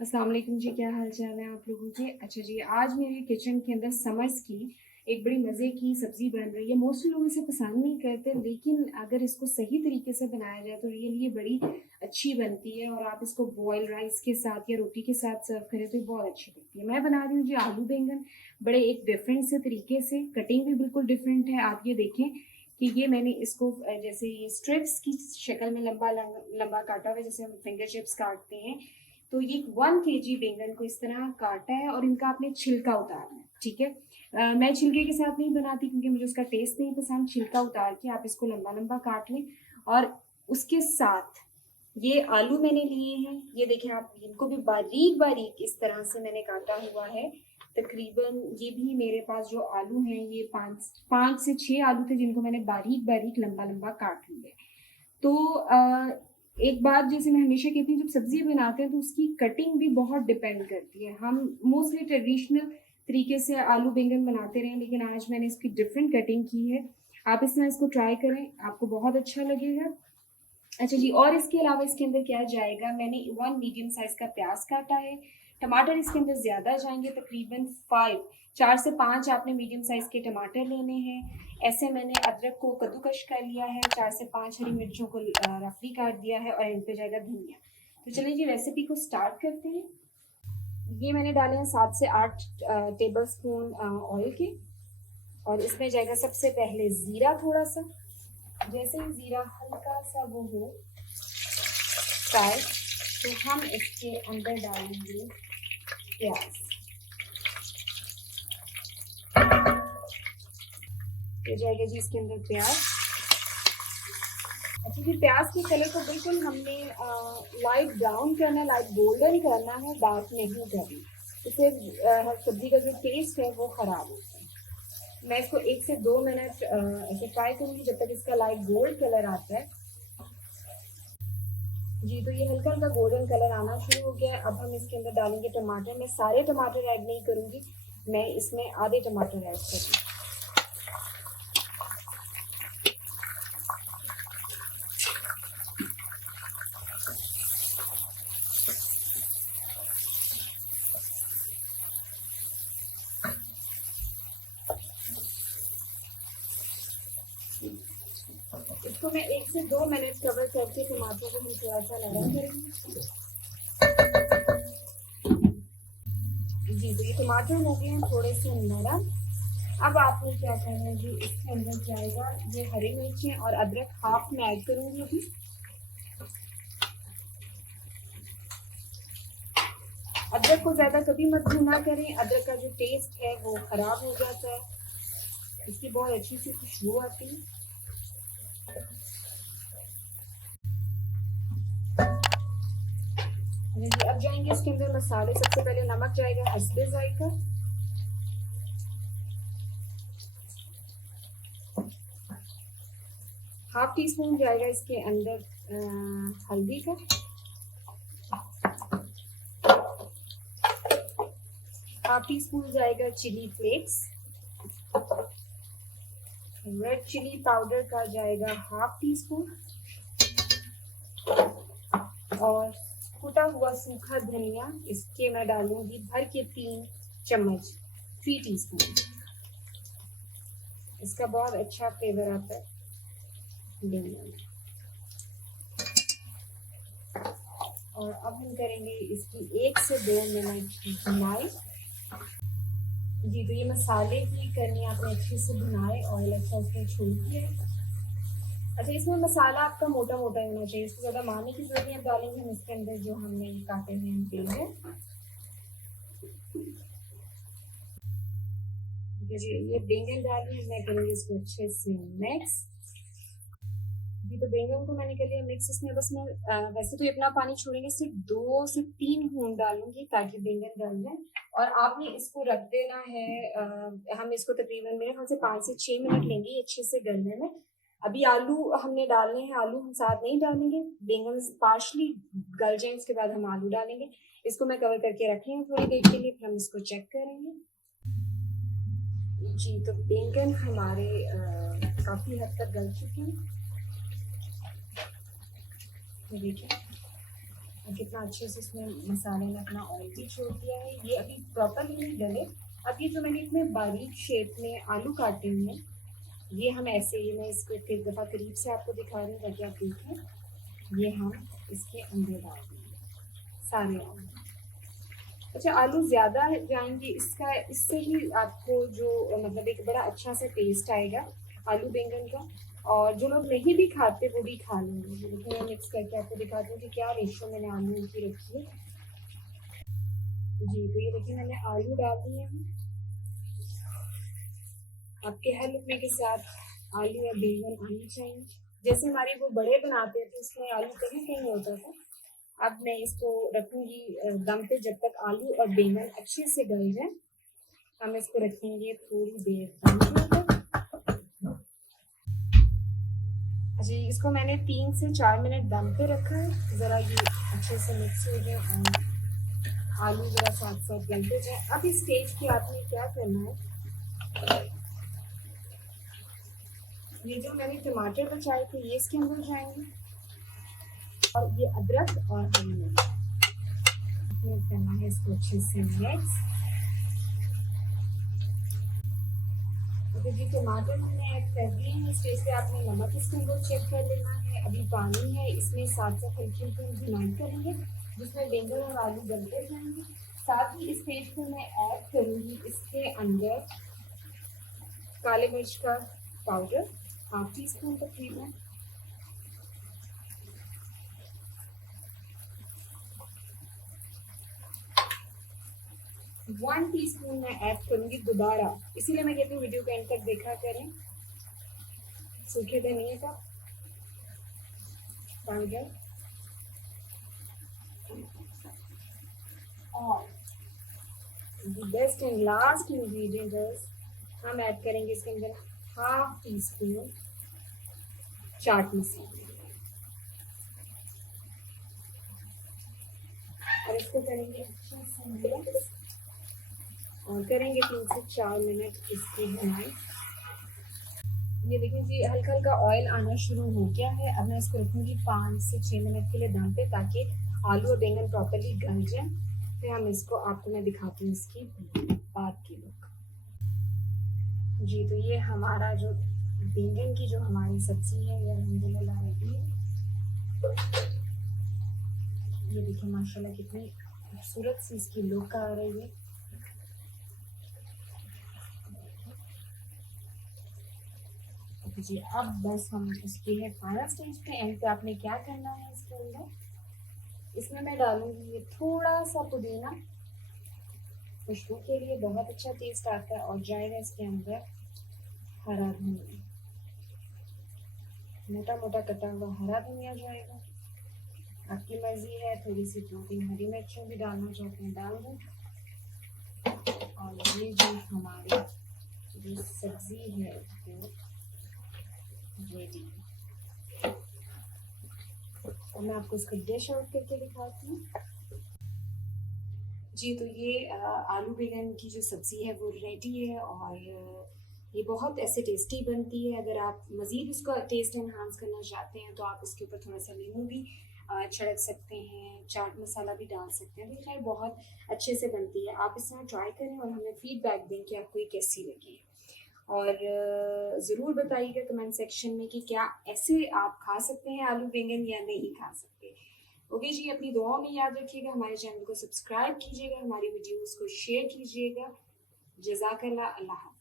अस्सलाम वालेकुम जी, क्या हाल चाल है आप लोगों के। अच्छा जी, आज मेरे किचन के अंदर समर्स की एक बड़ी मज़े की सब्ज़ी बन रही है। मोस्टली लोग इसे पसंद नहीं करते, लेकिन अगर इसको सही तरीके से बनाया जाए तो रियली ये बड़ी अच्छी बनती है। और आप इसको बॉयल राइस के साथ या रोटी के साथ सर्व करें तो ये बहुत अच्छी लगती है। मैं बना रही हूँ जी आलू बैंगन, बड़े एक डिफरेंट से तरीके से। कटिंग भी बिल्कुल डिफरेंट है। आप ये देखें कि ये मैंने इसको जैसे ये स्ट्रिप्स की शक्ल में लंबा लंबा काटा हुआ है, जैसे हम फिंगर चिप्स काटते हैं। तो ये 1 kg बैंगन को इस तरह काटा है और इनका आपने छिलका उतारना है, ठीक है। मैं छिलके के साथ नहीं बनाती क्योंकि मुझे उसका टेस्ट नहीं पसंद। छिलका उतार के आप इसको लंबा लंबा काट लें। और उसके साथ ये आलू मैंने लिए हैं, ये देखें आप, इनको भी बारीक बारीक इस तरह से मैंने काटा हुआ है। तकरीबन ये भी मेरे पास जो आलू हैं ये पाँच से 6 आलू थे जिनको मैंने बारीक बारीक लंबा लंबा काट लिया है। तो एक बात जैसे मैं हमेशा कहती हूँ, जब सब्जी बनाते हैं तो उसकी कटिंग भी बहुत डिपेंड करती है। हम मोस्टली ट्रेडिशनल तरीके से आलू बैंगन बनाते रहे, लेकिन आज मैंने इसकी डिफरेंट कटिंग की है। आप इस तरह इसको ट्राई करें, आपको बहुत अच्छा लगेगा। अच्छा जी, और इसके अलावा इसके अंदर क्या जाएगा, मैंने 1 मीडियम साइज का प्याज काटा है। टमाटर इसके अंदर ज़्यादा जाएंगे, तकरीबन 4 से 5 आपने मीडियम साइज के टमाटर लेने हैं। ऐसे मैंने अदरक को कद्दूकश कर लिया है, 4 से 5 हरी मिर्चों को रफली काट दिया है, और एंड पे जाएगा धनिया। तो चलिए जी रेसिपी को स्टार्ट करते हैं। ये मैंने डाले हैं 7 से 8 टेबल स्पून ऑयल के। और इसमें जाएगा सबसे पहले ज़ीरा थोड़ा सा। जैसे ही ज़ीरा हल्का सा वो हो फ्राई, तो हम इसके अंदर डालेंगे प्याज। ये जाएगा जी इसके अंदर प्याज। अच्छा जी, प्याज के कलर को बिल्कुल हमने लाइट ब्राउन करना है, लाइट गोल्डन करना है, डार्क नहीं करना। इससे सब्जी का जो टेस्ट है वो खराब होता है। मैं इसको 1 से 2 मिनट ऐसे फ्राई करूँगी जब तक इसका लाइट गोल्ड कलर आता है। जी, तो ये हल्का हल्का गोल्डन कलर आना शुरू हो गया है। अब हम इसके अंदर डालेंगे टमाटर। मैं सारे टमाटर ऐड नहीं करूँगी, मैं इसमें आधे टमाटर ऐड करूँगी। इसको मैं 1 से 2 मिनट कवर करके टमाटर को हम थोड़ा सा नरम करेंगे। जी, तो ये टमाटर हो गए हैं थोड़े से नरम। अब आपने क्या करना है जी, इसके अंदर जाएगा ये हरी मिर्चें और अदरक हाफ में ऐड करूँगी अभी। अदरक को ज़्यादा कभी मत भुना करें, अदरक का जो टेस्ट है वो ख़राब हो जाता है। इसकी बहुत अच्छी सी खुशबू आती है। जी, अब जाएंगे इसके अंदर मसाले। सबसे पहले नमक जाएगा हस्बे जायका। हाफ टी स्पून जाएगा इसके अंदर हल्दी का। हाफ टी स्पून जाएगा chilli flakes. Red chilli powder का जाएगा हाफ टी स्पून। और कुटा हुआ सूखा धनिया इसके मैं डालूंगी भर के 3 चम्मच, 3 टीस्पून। इसका बहुत अच्छा फ्लेवर आता है बैंगन। और अब हम करेंगे इसकी 1 से 2 मिनट की भुनाई। जी, तो ये मसाले की करनी आपने अच्छे से भुनाए, ऑयल अच्छा उसमें छोड़ दिया। अच्छा, इसमें मसाला आपका मोटा मोटा होना चाहिए, इसको ज़्यादा मारने की जरूरत नहीं। अब डालेंगे हम इसके अंदर जो हमने काटे हुए बैंगन। ये बैंगन डालिए, मैं करूँगी इसको अच्छे से मिक्स। जी, तो बैंगन को मैंने कर लिया मिक्स। इसमें बस मैं वैसे तो इतना पानी छोड़ेंगे, सिर्फ 2 से 3 बूंद डालूंगी ताकि बैंगन गल जाए। और आपने इसको रख देना है। हम इसको तकरीबन मेरे ख्याल से 5 से 6 मिनट लेंगे अच्छे से गलने में। अभी आलू हमने डालने हैं, आलू हम साथ नहीं डालेंगे। बैंगन पार्शली गल जाए उसके बाद हम आलू डालेंगे। इसको मैं कवर करके रख रही हूँ थोड़ी देर के लिए, फिर हम इसको चेक करेंगे। जी, तो बैंगन हमारे काफ़ी हद तक गल चुके हैं। देखिए, और कितना अच्छे से इसमें मसाले ने अपना ऑयल भी छोड़ दिया है। ये अभी प्रॉपरली नहीं डले। अब ये जो मैंने इसमें बारीक शेप में आलू काटे हुए हैं, ये हम ऐसे ही, मैं इसको एक दफ़ा करीब से आपको दिखा रही हूँ ताकि आप देखें। ये हम इसके अंदर डाल देंगे सारे आलू। अच्छा, आलू ज़्यादा जाएंगे इसका, इससे ही आपको जो मतलब एक बड़ा अच्छा सा टेस्ट आएगा आलू बैंगन का। और जो लोग नहीं भी खाते वो भी खा लेंगे। देखिए मैं मिक्स करके आपको दिखाती हूँ कि क्या रेशो मैंने आलू की रखी है। जी, तो ये देखिए मैंने आलू डाल दिए हैं। आपके हर लुकमे के साथ आलू और बैंगन आनी चाहिए। जैसे हमारे वो बड़े बनाते थे उसमें आलू कहीं कहीं होता था। अब मैं इसको रखूंगी दम पे जब तक आलू और बैंगन अच्छे से गल जाए। हम इसको रखेंगे थोड़ी देर दम के ऊपर। जी, इसको मैंने 3 से 4 मिनट दम पे रखा है, ज़रा ये अच्छे से मिक्स हो जाए और आलू ज़रा साथ साथ गलते जाए। अब इस स्टेज पे आपने क्या करना है, ये जो मैंने टमाटर बचाए थे ये इसके अंदर जाएंगे, और ये अदरक और हरी मिर्च करना है इसको अच्छे से मिक्स। तो जी टमाटर हमने ऐड कर दिए हैं। इस स्टेज पे आपने नमक इसके अंदर चेक कर लेना है। अभी पानी है इसमें, साथ साथ हल्की हल्की भुनाई करेंगे जिसमें बैंगन और आलू गलते जाएंगे। साथ ही इस स्टेज पे मैं ऐड करूँगी इसके अंदर काले मिर्च का पाउडर, हाफ टी स्पून तकरीबन। 1 टीस्पून मैं ऐड करूँगी दोबारा, इसीलिए मैं कहती हूँ वीडियो को एंड तक देखा करें। सूखे धनिए का पाउडर और बेस्ट एंड लास्ट इंग्रेडिएंट हम ऐड करेंगे इसके अंदर half tea spoon chaat masala, और इसको करेंगे अच्छे से मिक्स और करेंगे 3 से 4 मिनट इसकी भुनाई। ये देखिए जी हल्का हल्का ऑयल आना शुरू हो गया है। अब मैं इसको रखूँगी 5 से 6 मिनट के लिए दम पे ताकि आलू और बैंगन प्रॉपरली गल जाए। फिर हम इसको आपको मैं दिखाती हूँ इसकी बाद की लुक। जी, तो ये हमारा जो बैंगन की जो हमारी सब्जी है ये अल्हम्दुलिल्लाह रेडी है। ये देखिए माशाल्लाह कितनी खूबसूरत सी इसकी लुक आ रही है। जी, अब बस हम इसके है फाइनल स्टेज पे। एंड पे आपने क्या करना है इसके अंदर, इसमें मैं डालूंगी ये थोड़ा सा पुदीना, खुशबू के लिए बहुत अच्छा टेस्ट आता है। और जाएगा इसके अंदर हरा धनिया, मोटा मोटा कटा हुआ हरा धनिया जाएगा। आपकी मर्जी है, थोड़ी सी 2-3 हरी मिर्चें भी डालना चाहते हैं डाल दें। और ये जो हमारी जो सब्जी है वो रेडी। और मैं आपको इसको डिश आउट करके दिखाती हूँ। जी, तो ये आलू बैंगन की जो सब्ज़ी है वो रेडी है। और ये बहुत ऐसे टेस्टी बनती है। अगर आप मज़ीद इसका टेस्ट एनहांस करना चाहते हैं तो आप इसके ऊपर थोड़ा सा नींबू भी छिड़क सकते हैं, चाट मसाला भी डाल सकते हैं। तो खैर बहुत अच्छे से बनती है। आप इस तरह ट्राई करें और हमें फीडबैक दें कि आपको ये कैसी लगी। और ज़रूर बताइएगा कमेंट सेक्शन में कि क्या ऐसे आप खा सकते हैं आलू बैंगन या नहीं खा सकते। ओके जी, अपनी दुआओं में याद रखिएगा, हमारे चैनल को सब्सक्राइब कीजिएगा, हमारी वीडियोस को शेयर कीजिएगा। जज़ाकल्लाह, अल्लाह हाफ़िज़।